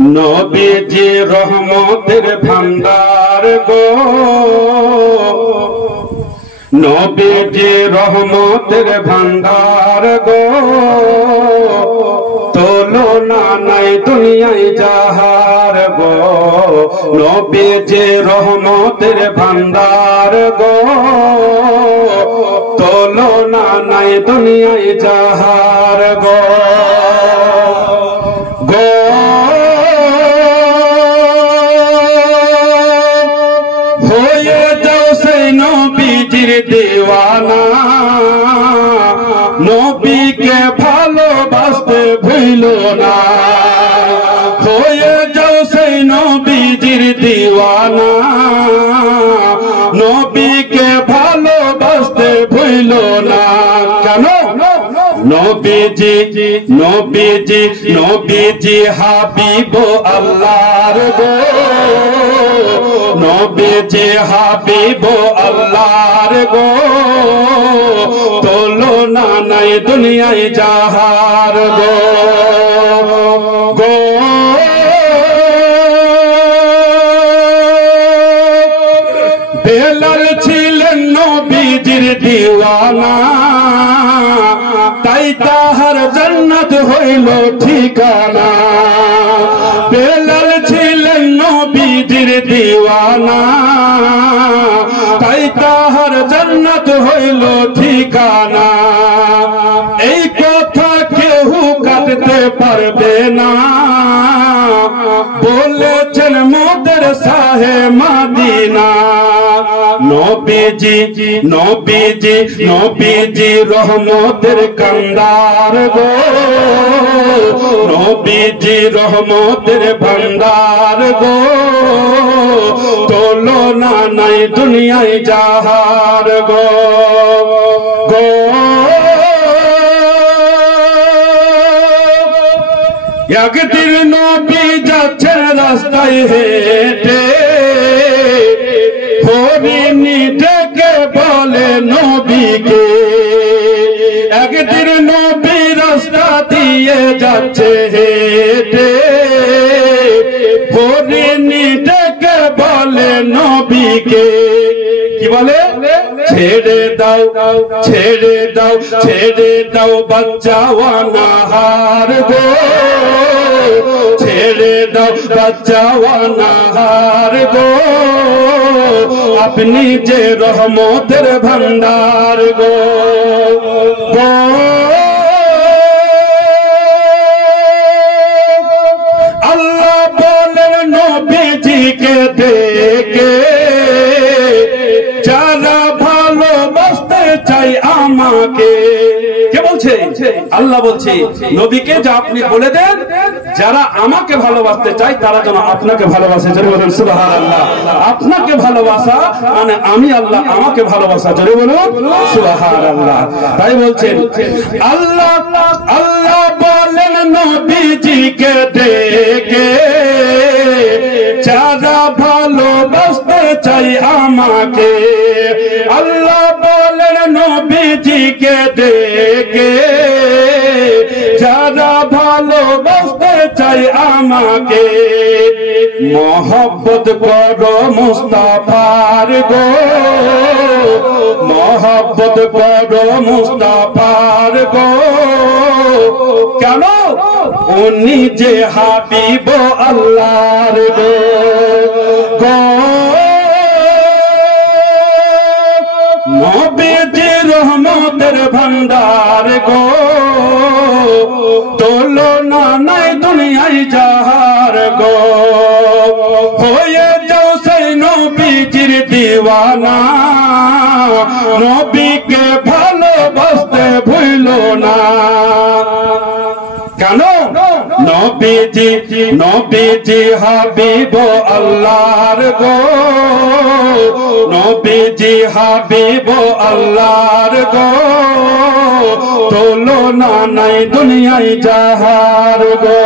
নবীজি রহমতের ভান্ডার গো, নবীজি রহমতের ভান্ডার গো, তুলনা নাই দুনিয়ায় যাহার গো। নবীজি রহমতের ভান্ডার গো, তুলনা নাই দুনিয়ায় যাহার গো। হয়ে যাও সেই নবীজির দিওয়ানা, নবীকে ভালোবাসতে ভুলো না। হয়ে যাও সেই নবীজির দিওয়ানা, নবীকে ভালোবাসতে ভুলো না। কেন? নবীজি নবীজি নবীজি হাবিব আল্লাহর গো, নবীজি হাবিব আল্লাহর গো, তুলনা নাই দুনিয়ায় যাহার গো। গো বেলাল ছিলেন নবীজির দিওয়ানা, তাই তাহার জান্নাত হইল ঠিকানা। বেলাল ছিলেন নবীজির দিওয়ানা, তাই তাহার জান্নাত হইল ঠিকানা। এই কথা কেউ কাটতে পারবে না, বলেছেন মোদের সাহে মদিনা। নবীজি নবীজি নবীজি রহমতের কান্দার গো, নবীজি রহমতের ভান্ডার গো, তুলনা নাই দুনিয়ায় যাহার গো। গো একদিন নবী যাচ্ছেন রাস্তায় হেঁটে, হরিণী ডেকে বলে নবীকে। একদিন নবী রাস্তা দিয়ে যাচ্ছে হেঁটে, হরিণী ডেকে বলে নবীকে। কি বলে? ছেড়ে দাও ছেড়ে দাও ছেড়ে দাও বাচ্চাওয়ানা হার গো, ছেড়ে দাও বাচ্চাওয়ানা হার গো, আপনি যে রহমতের ভান্ডার গো। গো আল্লাহ বলেন নবীজিকে ডেকে, যারা ভালোবাসতে চাই আমাকে। কে বলছে? আল্লাহ বলছে নবীকে যে আপনি বলে দেন যারা আমাকে ভালোবাসতে চাই তারা যেন আপনাকে ভালোবাসে। জোরে বলুন সুবহানাল্লাহ। আপনাকে ভালোবাসা মানে আমি আল্লাহ আমাকে ভালোবাসা। জোরে বলুন সুবহানাল্লাহ। তাই বলছেন আল্লাহ আল্লাহ বলেন নবীজিকে ডেকে, যারা ভালোবাসতে চাই আমাকে। আল্লাহ বলেন নবীজিকে ডেকে, যারা ভালোবাসতে চাই আমাকে। মহব্বত করো মুস্তাফার গো, মহব্বত করো মুস্তাফার গো। কেন? উনি যে হাবিব আল্লাহর গো। গো নবীজি রহমতের ভান্ডার গো, তুলনা নাই দুনিয়ায় যাহার গো। হয়ে যাও সেই নবীজির দিওয়ানা, নবীকে ভালোবাসতে ভুলো না। কেন? নবীজি নবীজি হাবিব আল্লাহর গো, নবীজি হাবিব আল্লাহর গো, তুলনা নাই দুনিয়ায় যাহার গো।